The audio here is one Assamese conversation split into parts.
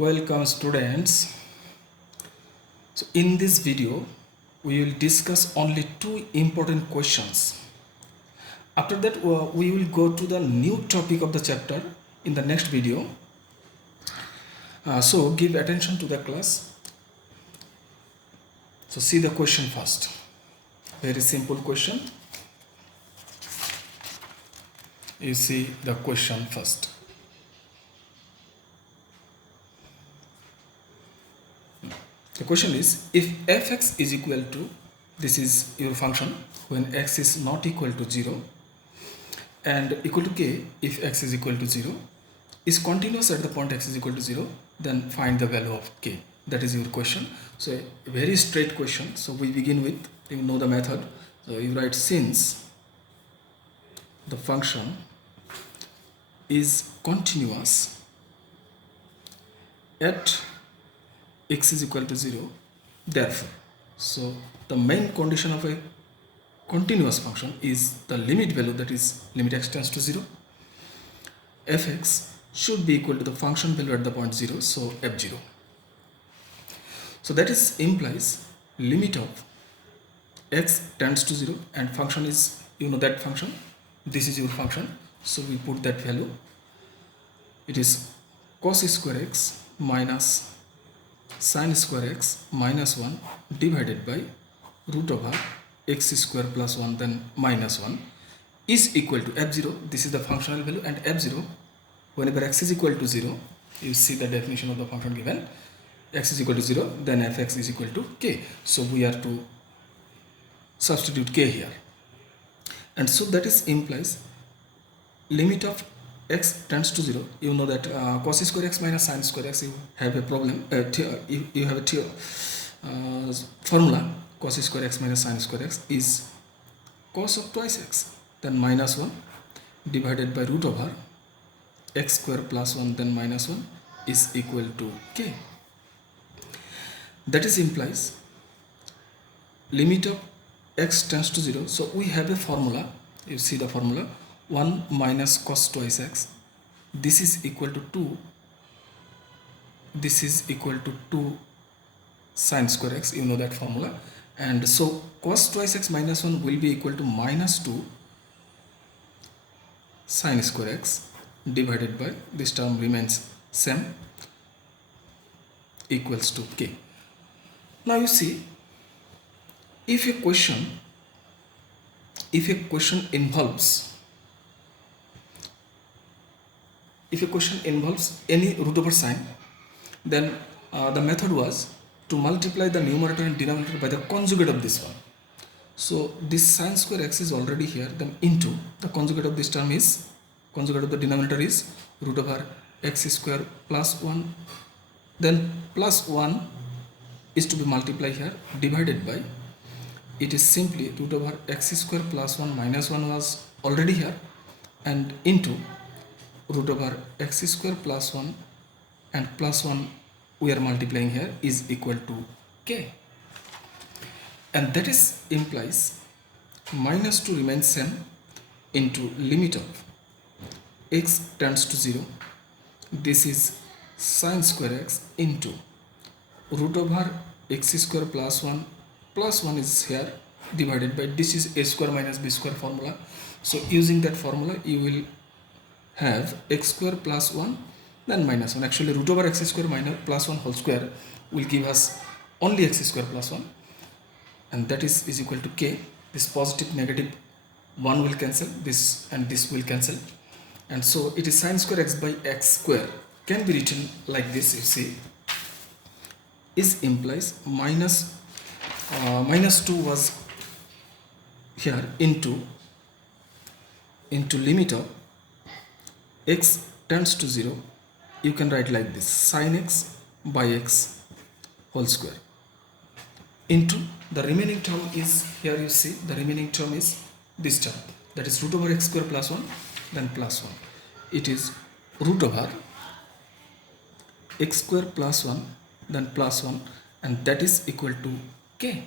Welcome students. So in this video we will discuss only two important questions. After that we will go to the new topic of the chapter in the next video. So give attention to the class. So see the question first. Very simple question. You see the question first. The question is, if fx is equal to, this is your function when x is not equal to 0 and equal to k if x is equal to 0, is continuous at the point x is equal to 0, then find the value of k. That is your question. So a very straight question. So we begin with, you know the method. So you write, since the function is continuous at x is equal to 0, therefore, so the main condition of a continuous function is the limit value, that is limit x tends to 0, fx should be equal to the function value at the point 0, so f0. So that is implies limit of x tends to 0 and function is, you know that function, this is your function, so we put that value. It is cos square x minus sin square x minus 1 divided by root over x square plus 1 then minus 1 is equal to f0. This is the functional value, and f0, whenever x is equal to 0, you see the definition of the function given, x is equal to 0, then fx is equal to k. So we are to substitute k here, and so that is implies limit of x tends to 0. You know that cos square x minus sin square x, you have a problem, you have a formula. Cos square x minus sin square x is cos of twice x then minus 1 divided by root over x square plus 1 then minus 1 is equal to k. That is implies limit of x tends to 0. So we have a formula. You see the formula, 1 minus cos twice x, this is equal to 2, this is equal to 2 sin square x, you know that formula, and so cos twice x minus 1 will be equal to minus 2 sin square x divided by, this term remains same, equals to k. Now you see, if a question involves any root over sign, then the method was to multiply the numerator and denominator by the conjugate of this one. So this sin square x is already here, then into the conjugate of this term is, conjugate of the denominator is root over x square plus 1, then plus 1 is to be multiplied here, divided by, it is simply root over x square plus 1 minus 1 was already here, and into root over x square plus 1 and plus 1 we are multiplying here is equal to k, and that is implies minus 2 remains same into limit of x tends to 0, this is sin square x into root over x square plus 1 is here divided by, this is a square minus b square formula. So using that formula you will have x square plus 1 then minus 1. Actually root over x square minus plus 1 whole square will give us only x square plus 1, and that is equal to k. This positive negative 1 will cancel, this and this will cancel, and so it is sin square x by x square can be written like this. You see, is implies minus 2 was here into limit of x tends to 0, you can write like this, sin x by x whole square into the remaining term is, here you see the remaining term is this term, that is root over x square plus 1 then plus 1, it is root over x square plus 1 then plus 1, and that is equal to k.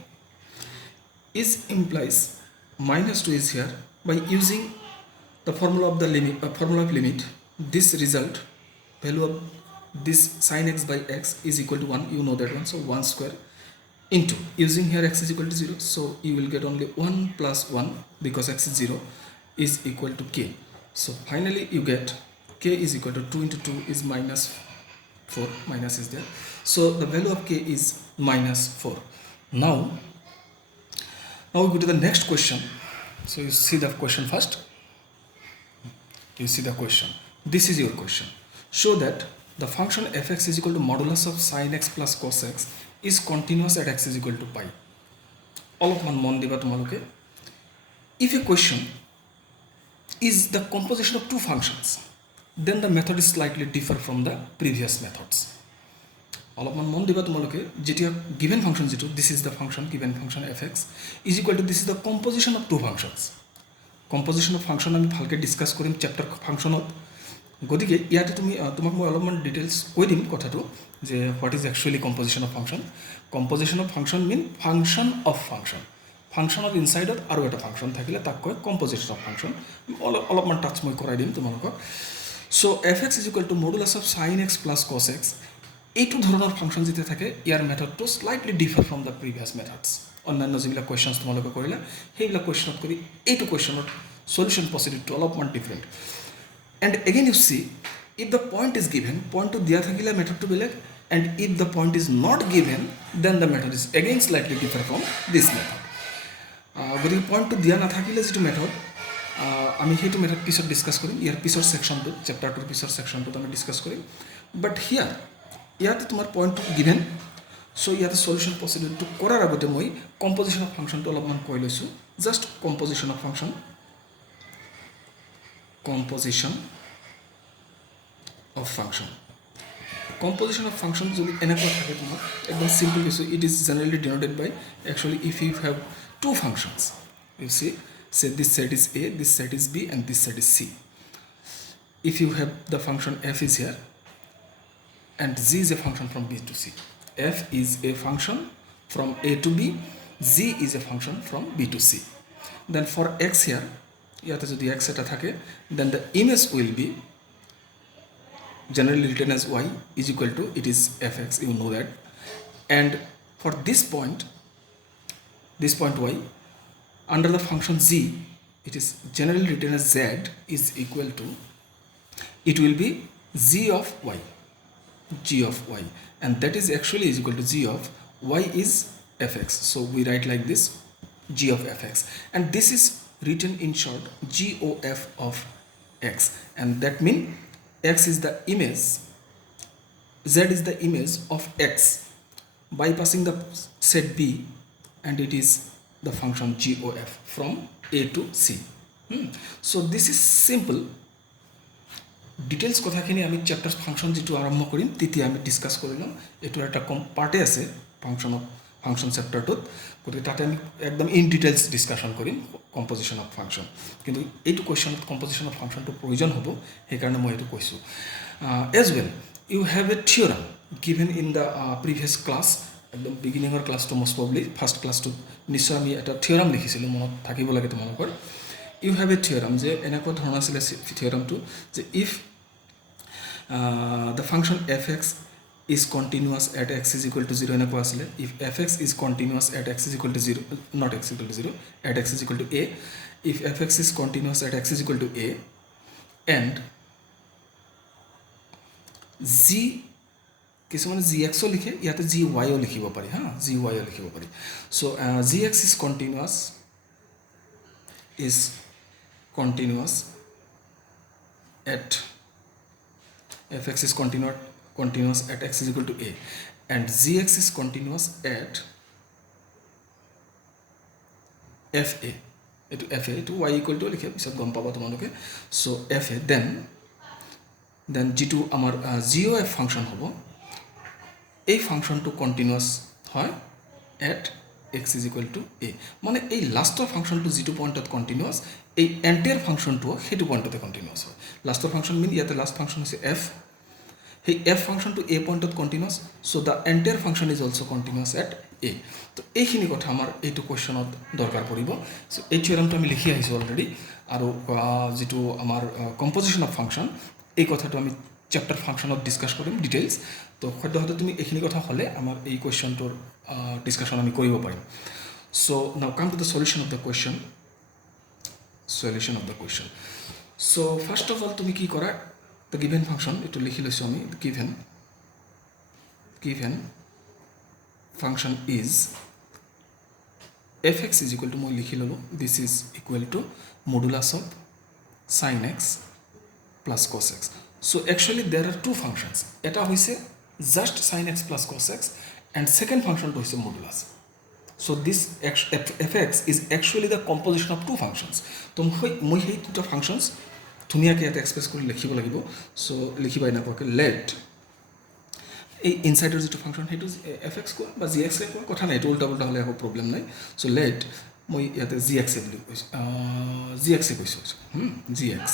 Is implies minus 2 is here, by using the formula of the limit, this result value of this sin x by x is equal to 1, you know that one, so 1 square into, using here x is equal to 0, so you will get only 1 plus 1 because x is 0 is equal to k. So finally you get k is equal to 2 into 2 is minus 4, minus is there, so the value of k is minus 4. Now we go to the next question. So you see the question first. You see the question. This is your question. Show that the function fx is equal to modulus of sin x plus cos x is continuous at x is equal to pi. অলপমান মন দিবা তোমালোকে. If a question is the composition of two functions, then the method is slightly differ from the previous methods. অলপমান মন দিবা তোমালোকে, যেতিয়া given function যেটো, this is the function, given function fx is equal to, this is the composition of two functions. Composition of function আমি ভালকে ডিসকাস কৰিম চ্যাপ্টাৰ ফাংশনত. গতিকে ইয়াতে তোমাক মই অলপমান ডিটেইলছ কৈ দিম কথাটো যে what is actually composition of function. Composition of function mean function of function. ফাংচনৰ ইনচাইডত আৰু এটা ফাংচন থাকিলে তাক কয় কম্পজিশ্যন অফ ফাংচন. অলপমান টাচ মই কৰাই দিম তোমালোকক. So' F X is equal to modulus of sine X plus cos X. এইটো ধৰণৰ ফাংচন যেতিয়া থাকে ইয়াৰ মেথডটো slightly differ from the previous methods. অন্যান্য যিবিলাক কুৱেশ্যনছ তোমালোকে কৰিলা সেইবিলাক কুৱেশ্যনত কৰি এইটো কুৱেশ্যনত solution procedure অলপমান different. And again you see, if the point is given, point to দিয়া থাকিলে method to বেলেগ, and if the point is not given, then the method is again slightly different from this method. গতিকে point to দিয়া নাথাকিলে যিটো মেথড আমি সেইটো মেথড পিছত ডিছকাছ কৰিম, ইয়াৰ পিছৰ ছেকশ্যনটোত, চেপ্টাৰটোৰ পিছৰ ছেকশ্যনটোত আমি ডিছকাছ কৰিম. বাট ইয়াতে তোমাৰ পইণ্টটো গিভেন. চ' ইয়াতে সলিউশ্যন প্ৰচিডিউৰটো কৰাৰ আগতে মই কম্পজিশ্যন অফ ফাংচনটো অলপমান কৈ লৈছোঁ. Just composition of function. Composition of function. Composition of function যদি এনেকুৱা থাকে তোমাৰ একদম সিম্পল কিছু, it is generally denoted by, actually if you have two functions, you see, say this set is a, this set is b, and this set is c. If you have the function f is here and z is a function from b to c, f is a function from a to b, z is a function from b to c. Then for x here, ইয়াতে যদি x এটা থাকে, then the image will be generally written as y is equal to, it is fx, you know that. And for this point y, under the function z, it is generally written as z is equal to, it will be g of y, and that is actually is equal to g of y is fx. So we write like this, g of fx, and this is written in short GOF of x, and that means x is the image, z is the image of x bypassing the set b, and it is the function GOF from a to c. So this is simple. Details কথাখিনি আমি চ্যাপ্টাৰ ফাংচন যেটো আৰম্ভ কৰিম তেতিয়া আমি ডিসকাস কৰিম. এটো এটা পাৰ্টে আছে ফাংচন চ্যাপ্টাৰটোত, গতিকে তাতে আমি একদম ইন ডিটেইলছ ডিসকাশন কৰিম কম্পজিশ্যন অফ ফাংচন. কিন্তু এইটো কুৱেশ্যনত কম্পজিশ্যন অফ ফাংচনটো প্ৰয়োজন হ'ব, সেইকাৰণে মই এইটো কৈছোঁ. As well you have a theorem given in the previous class, একদম বিগিনিঙৰ ক্লাছটো মষ্ট প্ৰবলি ফাৰ্ষ্ট ক্লাছটোত নিশ্চয় আমি এটা থিয়ৰাম লিখিছিলোঁ, মনত থাকিব লাগে তোমালোকৰ. ইউ হেভ এ থিয়ৰাম, যে এনেকুৱা ধৰণৰ আছিলে থিয়ৰামটো, যে if the function F x is continuous at x is equal to 0 এনেকুৱা আছিলে. if fx is continuous at x is equal to 0, not x equal to 0, at x is equal to a, if fx is continuous at x is equal to a, and g কিছুমানে gx ও লিখে, ইয়াতে gy ও লিখিব পাৰি, gy ও লিখিব পাৰি. so gx is continuous at fx is continuous at x is equal to a, and gx is continuous at fa, etu fa etu y equal to likhe bisot gom paba tomaloke. so fa then g2 amar gof function hobo, ei function to continuous hoy at x is equal to a, mane ei lastor function to g2 point at continuous, ei entire function to hetu point at continuous hoy. lastor function mean yate last function is f, hey f function to a point at continuous, so the entire function is also continuous at a. তো এইখিনি কথা আমাৰ এইটো কোৱেশ্যনত দৰকাৰ পৰিব. সো এই থিয়ৰামটো আমি লিখি আহিছোঁ অলৰেডি, আৰু যেটো আমাৰ কম্পজিশ্যন অফ ফাংচন এই কথাটো আমি চেপ্টাৰ ফাংচনত ডিছকাছ কৰিম ডিটেইলছ তো সদ্যহতে তুমি এইখিনি কথা হ'লে আমাৰ এই কুৱেশ্যনটোৰ ডিছকাশ্যন আমি কৰিব পাৰিম চ' নাও come to the solution of the question so' first of all তুমি কি কৰা দ্য গিভেন ফাংচন এইটো লিখি লৈছোঁ আমি given function is fx is equal to মই লিখি ল'লোঁ this is equal to modulus of sin x plus cos x so actually there are two functions এটা হৈছে just sin x plus cos x and second function to হৈছে modulus so this fx is actually the composition of two functions তো মই সেই দুটা functions ধুনীয়াকৈ এটা এক্সপ্ৰেছ কৰি লিখিব লাগিব so লিখিবা এনেকুৱাকৈ let এই ইনসাইডৰ যেটো ফাংচন হেতু fx কোৱা বা gx কোৱা কথা নাই, উল্টা উল্টা হলে একো প্ৰবলেম নাই। সো লেট মই ইয়াতে gx বুলি কৈছো, gx কৈছো, gx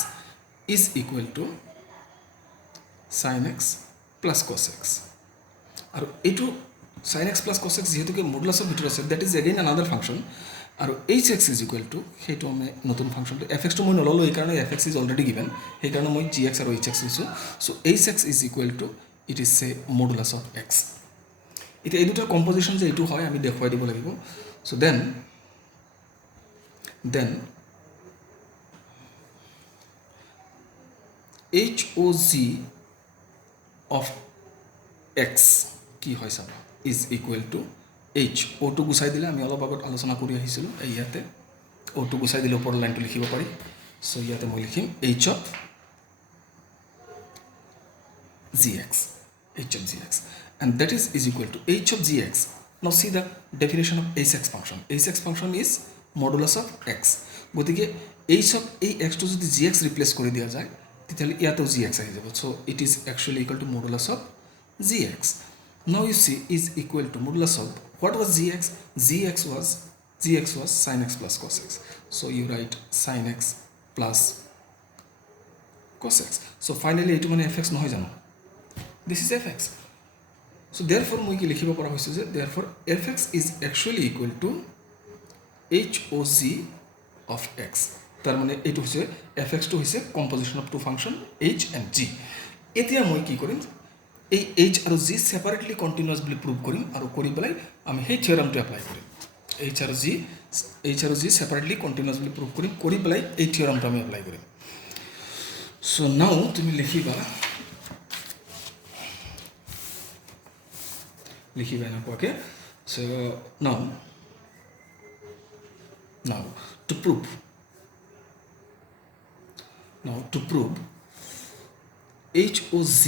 is equal two sin x plus cos x আৰু এইটো sin x plus cos x যেহেতুকে মডুলাছৰ ভিতৰত আছে that is again another function আৰু hx ইজ ইকুৱেল টু সেইটো আমি নতুন ফাংচনটো fx টো মই নললো এই কাৰণে fx ইজ অলৰেডি গিভেন সেই কাৰণে মই gx আৰু hx লৈছো। So hx is equal two it is say modulus of x এটা এই দুটাৰ কম্পোজিশন যে এইটো হয় আমি দেখুৱাই দিব লাগিব। So then HOG of x কি হয় চাবা is equal to h o2 গুছাই দিলে আমি অলপ আগত আলোচনা কৰি আহিছিলোঁ এই ইয়াতে o2 গুছাই দিলে ওপৰৰ লাইনটো লিখিব পাৰি। সো ইয়াতে মই লিখিম h of gx and that is equal to h of gx. Now see the definition of hx function. Hx function is modulus of x. গতিকে h of x to যদি gx replace কৰি দিয়া যায় তেতিয়াহলে ইয়াতেও gx আহি যাব। So it is actually equal to modulus of gx. Now you see is equal to modulus of what was gx? gx was sin x plus cos x. So you write sin x plus cos x. So finally এইটো মানে fx নহয় জানো, this is fx. So therefore মই কি লিখিব পৰা হৈছে যে therefore fx is actually equal to HOG of x. তাৰ মানে এইটো হৈছে fx টো হৈছে composition of two function h and g। এতিয়া মই কি কৰিম এই h আৰু g সেপাৰেটলি কন্টিনিউয়াস বুলি প্ৰুভ কৰিম আৰু কৰি পেলাই আমি সেই থিওৰামটো এপ্লাই কৰিম। h আৰু g সেপাৰেটলি কন্টিনিউয়াস বুলি প্ৰুভ কৰিম, কৰি পেলাই এই থিওৰামটো আমি এপ্লাই কৰিম। সো নাও তুমি লিখিবা এনেকুৱাকে। So now to prove HOG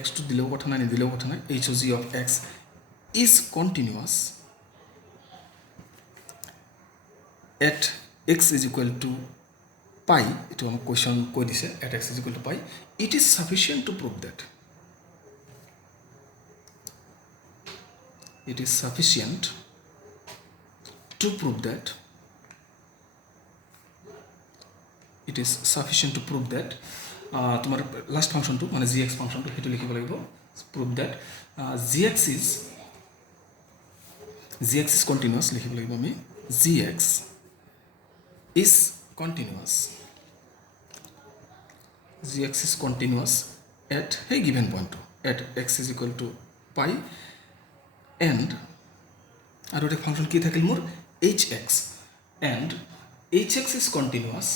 x to দিলেও কথা নাই নিদিলেও কথা নাই HOG of x is continuous at x is equal to pi, itu আমাক কোৱেশ্চন কৈ দিছে at x is equal to pi, it is sufficient to prove that it is sufficient to prove that তোমার লাস্ট ফাংশনটো মানে gx ফাংশনটো হেতু লিখিব লাগিব prove that gx is continuous লিখিব লাগিব আমি gx is continuous at a given point at x is equal to pi and আৰু এটা ফাংশন কি থাকিল মোৰ hx and hx is continuous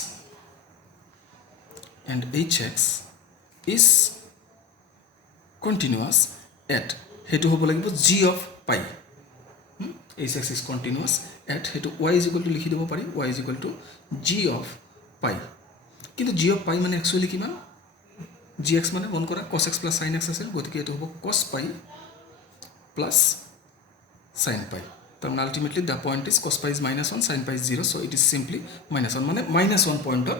at হেতু হ'ব লাগিব g of pi। hx is continuous at হেতু y is equal to লিখি দিব পাৰি y is equal to g of pi, কিন্তু g of pi মানে একচুয়ালি কিমান gx মানে মন কৰা cos x plus sin x আছিল, গতিকে এটো হ'ব cos pi plus sin pi। তাৰমানে ultimately the point is cos pi is -1 sin pi is 0, so it is simply -1 মানে -1 পইণ্টত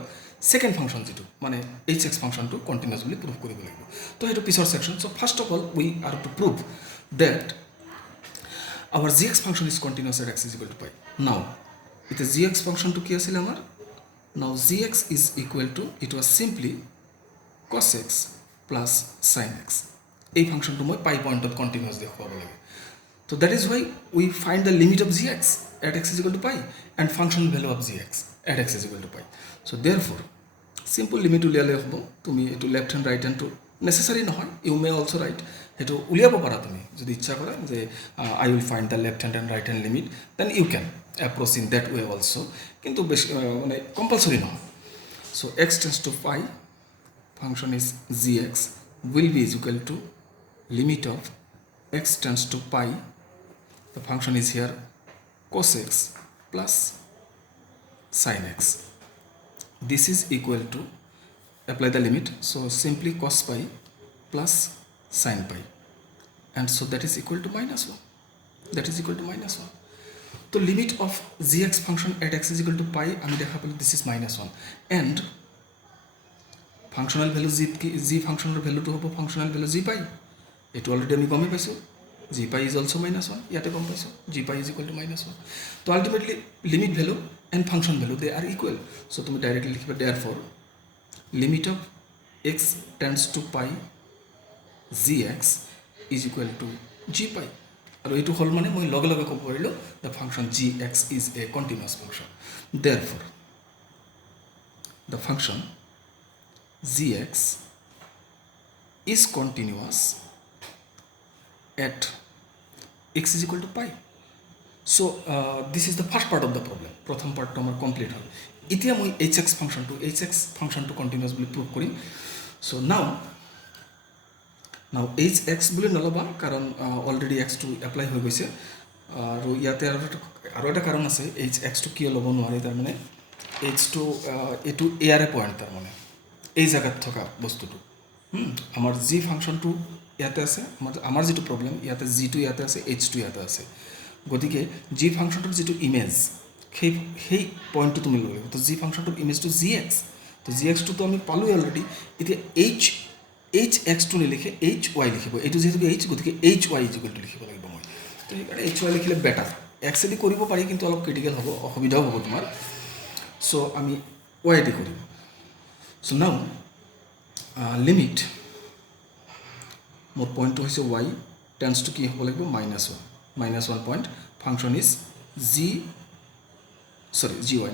সেকেন্ড ফাংশন যেটো মানে hx ফাংশনটো কন্টিনিউয়াস বুলি প্ৰুভ কৰিব লাগিব। তো হেতু পিছৰ section. So first of all we are to prove that our gx function is continuous at x is equal to pi. Now it is gx function to কি আছিল আমাৰ, now gx is equal to it was simply cos x plus sin x। এই ফাংশনটো মই pi পইণ্টত কন্টিনিউয়াস দেখুৱাব লাগে। So that is why we find the limit of gx at x is equal to pi and function value of gx at x is equal to pi. So therefore simple limit উলিয়ালে হ'ব, তুমি এটো left hand right hand to necessary নহয়, ইউ মে অলছ' ৰাইট, সেইটো উলিয়াব পাৰা তুমি যদি ইচ্ছা কৰা যে I will find the left hand and right hand limit, then you can approach in that way also', কিন্তু বেছি মানে কম্পালচৰি নহয়। So' X tends to pi, function is gx will be is equal to limit of x tends to pi, the function is here cos x plus sin x, this is equal to, apply the limit, so simply cos pi plus sin pi, and so that is equal to minus 1, that is equal to minus 1. So limit of gx function at x is equal to pi, আমি দেখা পেলো this is minus 1, and functional value G ফাংশনের ভ্যালুটো হ'ব ফাংশনাল ভ্যালু জি পাই, এইটো অলৰেডি আমি গমেই পাইছোঁ, G pi is also' minus 1, ইয়াতে গম পাইছোঁ G pi is equal two minus 1. তো ultimately limit value and function value they are equal, so' তুমি ডাইৰেক্টলি লিখিবা there for limit of x tends to pi g x is equal to g pi, আৰু এইটো হ'ল মানে মই লগে লগে ক'ব পাৰিলোঁ the function g x is a continuous function, therefore the function gx is continuous at x is equal to pi. So this is the first part of the problem, প্রথম পার্টটো আমার কমপ্লিট হল। এতিয়া মই hx ফাংশনটো কন্টিনিউয়াস বুলি প্রুভ কৰিম। সো নাও hx বুলি নলবা, কাৰণ অলৰেডি x টো এপ্লাই হৈ গৈছে, আৰু ইয়াতে আৰু এটা কাৰণ আছে hx টো কিয় ল'ব নোৱাৰি, তাৰমানে h টো এইটো এয়াৰে পইণ্ট, তাৰমানে এই জায়গাত থকা বস্তুটো আমাৰ জি ফাংশনটো ইয়াতে আছে, আমাৰ যিটো প্ৰব্লেম ইয়াতে জিটো ইয়াতে আছে, এইচটো ইয়াতে আছে, গতিকে জি ফাংশনটোৰ যিটো ইমেজ সেই পইণ্টটো তুমি লৈ লাগিব। তো জি ফাংশনটোৰ ইমেজটো জি এক্স, তো জি এক্সটোতো আমি পালোঁ অলৰেডি, এতিয়া এইচ এক্সটো নিলিখে এইচ ৱাই লিখিব, এইটো যিহেতু এইচ, গতিকে এইচ ৱাই ইজিকুৱেলটো লিখিব লাগিব মই, তো সেইকাৰণে এইচ ৱাই লিখিলে বেটাৰ। এক্সেদি কৰিব পাৰি কিন্তু অলপ ক্ৰিটিকেল হ'ব, অসুবিধাও হ'ব তোমাৰ, চ' আমি ৱাই দি কৰিম। So now limit মোৰ পইণ্টটো হৈছে y টেন্স টু কি হ'ব লাগিব -1 পইণ্ট, ফাংচন ইজ gy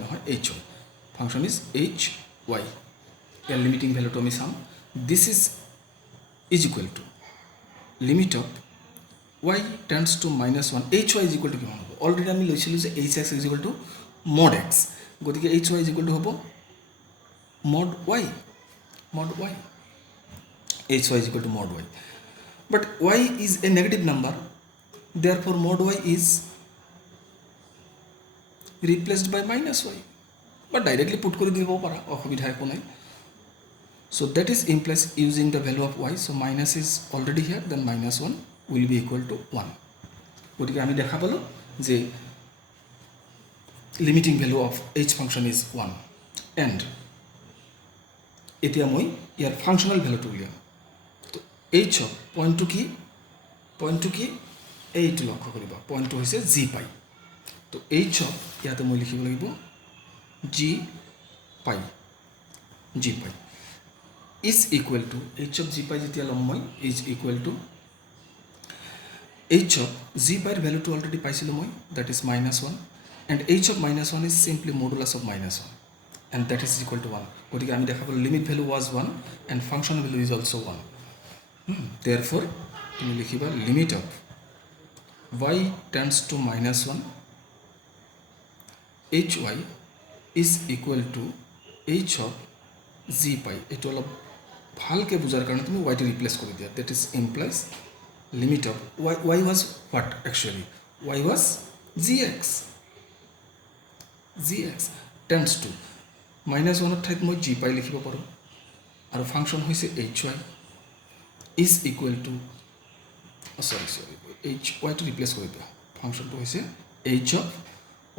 নহয় hy, ফাংচন ইজ hy, ইয়াৰ লিমিটিং ভ্যালুটো আমি চাম, this is equal to limit of y tends to -1, hy is equal to কিমান হ'ব, অলৰেডি আমি লৈছিলোঁ যে hx is equal to mod x, গতিকে hy ইজ ইকুৱেল টু হ'ব mod y, hy is equal to mod y, but y is a negative number, therefore mod y is replaced by -y, but directly put করে দিব পারা, অসুবিধা একো নাই। So that is implies using the value of y, so minus is already here, then -1 will be equal to 1, গতিকে আমি দেখা পালো যে limiting value of h function is 1, and এতিয়া মই ইয়াৰ ফাংশনাল ভ্যালুটো উলিয়াম। তো এইচ অফ পইণ্টটো কি এইটো লক্ষ্য কৰিবা, পইণ্টটো হৈছে জি পাই, তো এইচ অফ ইয়াতে মই লিখিব লাগিব G pi is equal to H of G pi, যেতিয়া ল'ম মই is equal to H of G পাইৰ ভ্যালুটো অলৰেডি পাইছিলোঁ মই, that is -1, and H of -1 is simply modulus of -1, and that is equal to 1, গতিকে আমি দেখা পালোঁ limit value was 1 and function value is also 1, therefore তুমি লিখিবা limit of y tends to -1 hy is equal to h of g pi, এইটো অলপ ভালকে বুজাৰ কাৰণে তুমি y টো ৰিপ্লেস কৰি দিয়া, that is implies limit of y was what actually, y was gx tends to -1 ঠাইত মই জি পাই লিখিব পাৰোঁ, আৰু ফাংচন হৈছে H Y is equal to H ৱাইটো ৰিপ্লেচ কৰি দিয়া, ফাংচনটো হৈছে এইচ অফ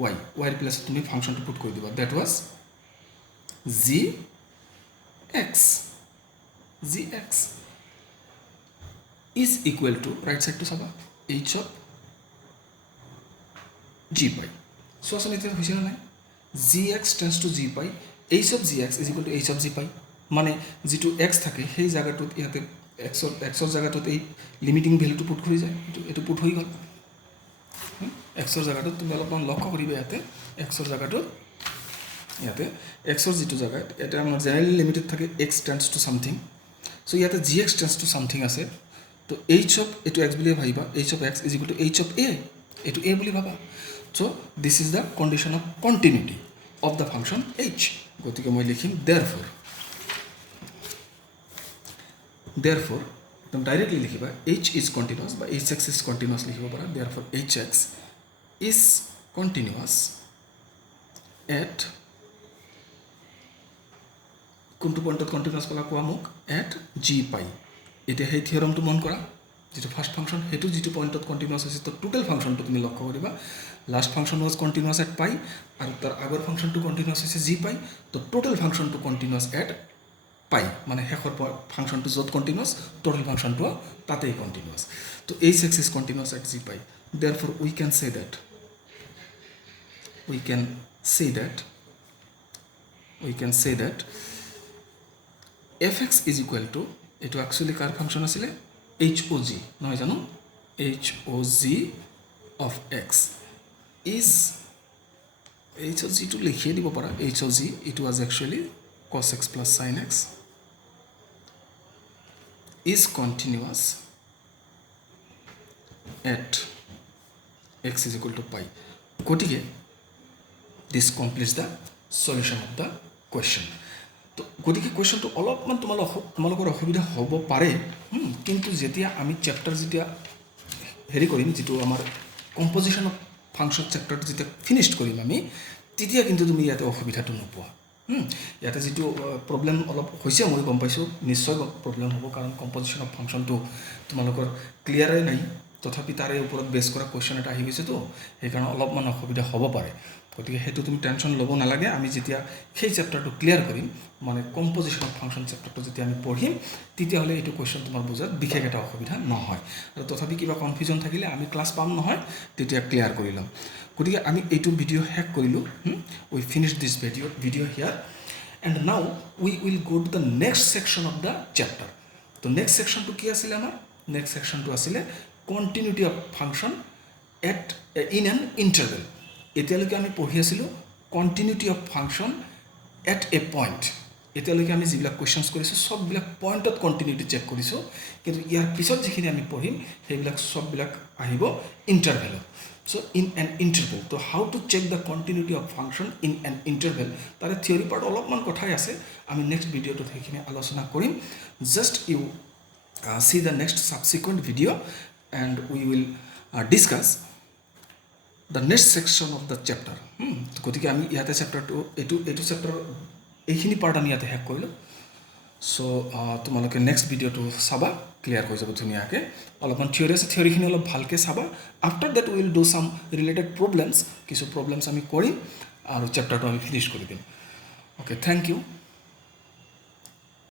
ৱাইৰ প্লেছত তুমি ফাংচনটো পুট কৰি দিবা, that was G x is equal to, right চাইডটো চাবা এইচ অফ জি পাই, চোৱাচোন এতিয়া হৈছে নে নাই, gx tends to g pi, h of gx is equal to h of g pi, মানে যেটো x থাকে সেই জায়গাটোত ইয়াতে x ৰ জায়গাটোত এই লিমিটিং ভ্যালুটো পুট কৰি যায়, এটো পুট হৈ গল, x ৰ জায়গাটোত তুমি অলপমান লক্ষ্য কৰিবা, ইয়াতে x ৰ জায়গাটোত ইয়াতে x ৰ যেটো জায়গা এটা আমাৰ জেনাৰেলি লিমিটেড থাকে x tends to something, so ইয়াতে G X tends to something আছে তো এইচ অফ এইটো এক্স বুলি ভাবিবা H of X is equal to H of A এইটো এ বুলি ভাবা so this is the condition of continuity of the function H গতিকে মই লিখিম দেয়াৰফৰ একদম ডাইৰেক্টলি লিখিবা এইচ ইজ কণ্টিনিউৱাছ বা এইচ এক্স ইজ কণ্টিনিউৱাছ লিখিব পাৰা therefore H X is continuous at কোনটো পইণ্টত কণ্টিনিউৱাছ ক'লা কোৱা মোক এট জি পাই এতিয়া সেই থিয়ৰমটো মন কৰা যিটো ফাৰ্ষ্ট ফাংচন সেইটো যিটো পইণ্টত কণ্টিনিউৱাছ হৈছে তো টোটেল ফাংচনটো তুমি লক্ষ্য কৰিবা last function was continuous at পাই আৰু তাৰ আগৰ ফাংচনটো কণ্টিনিউৱাছ হৈছে জি পাই তো টোটেল ফাংচনটো কণ্টিনিউৱাছ এট পাই মানে শেষৰ ফাংচনটো য'ত কণ্টিনিউৱাছ টোটেল ফাংচনটো তাতেই কণ্টিনিউৱাছ তো H X is continuous at G pi therefore we can say that fx is equal to এইটো actually কাৰ ফাংচন আছিলে hog নহয় জানো hog of x is hog টো লিখিয়ে দিব পাৰা hog it was actually cos x plus sin x is continuous at x is equal to pi গতিকে this completes the solution of the question তো গতিকে কুৱেশ্যনটো অলপমান তোমালোকৰ অসুবিধা হ'ব পাৰে কিন্তু যেতিয়া আমি চেপ্টাৰ যেতিয়া হেৰি কৰিম যিটো আমাৰ কম্পজিশ্যন অফ ফাংচন চেপ্টাৰটো যেতিয়া ফিনিশ্ড কৰিম আমি তেতিয়া কিন্তু তুমি ইয়াতে অসুবিধাটো নোপোৱা ইয়াতে যিটো প্ৰব্লেম অলপ হৈছে মই গম পাইছোঁ নিশ্চয় প্ৰব্লেম হ'ব কাৰণ কম্পজিশ্যন অফ ফাংচনটো তোমালোকৰ ক্লিয়াৰে নাই তথাপি তাৰে ওপৰত বেছ কৰা কুৱেশ্যন এটা আহি গৈছেতো সেইকাৰণে অলপমান অসুবিধা হ'ব পাৰে গতিকে সেইটো তুমি টেনশ্যন ল'ব নালাগে আমি যেতিয়া সেই চেপ্টাৰটো ক্লিয়াৰ কৰিম মানে কম্পজিশ্যন অফ ফাংচন চেপ্টাৰটো যেতিয়া আমি পঢ়িম তেতিয়াহ'লে এইটো কুৱেশ্যন তোমাৰ বুজাত বিশেষ এটা অসুবিধা নহয় আৰু তথাপি কিবা কনফিউজন থাকিলে আমি ক্লাছ পাম নহয় তেতিয়া ক্লিয়াৰ কৰি ল'ম গতিকে আমি এইটো ভিডিঅ' শেষ কৰিলোঁ we finish this video' here and now we will go to the next section of the chapter তো নেক্সট ছেকশ্যনটো কি আছিলে আমাৰ নেক্সট ছেকশ্যনটো আছিলে continuity of function at in an interval এতিয়ালৈকে আমি পঢ়ি আছিলোঁ continuity of function at a point এতিয়ালৈকে আমি যিবিলাক কুৱেশ্যনছ কৰিছোঁ সববিলাক পইণ্টত কণ্টিনিউটি চেক কৰিছোঁ কিন্তু ইয়াৰ পিছত যিখিনি আমি পঢ়িম সেইবিলাক সববিলাক আহিব ইণ্টাৰভেলত চ' ইন এন ইণ্টাৰভেল তো how to check the continuity of function in an interval তাৰে থিয়ৰী পাৰ্ট অলপমান কথাই আছে আমি নেক্সট ভিডিঅ'টোত সেইখিনি আলোচনা কৰিম just you see the next subsequent video' and we will discuss the next section of the chapter গতিকে আমি ইয়াতে চেপ্টাৰটো এইটো চেপ্টাৰ এইখিনি পাৰ্ট আমি ইয়াতে শেষ কৰিলোঁ চ' তোমালোকে নেক্সট ভিডিঅ'টো চাবা ক্লিয়াৰ হৈ যাব ধুনীয়াকৈ অলপমান থিয়ৰী আছে থিয়ৰীখিনি অলপ ভালকৈ চাবা আফটাৰ দেট উইল ডু চাম ৰিলেটেড প্ৰব্লেমছ কিছু প্ৰব্লেমছ আমি কৰিম আৰু চেপ্টাৰটো আমি ফিনিছ কৰি দিম অ'কে থেংক ইউ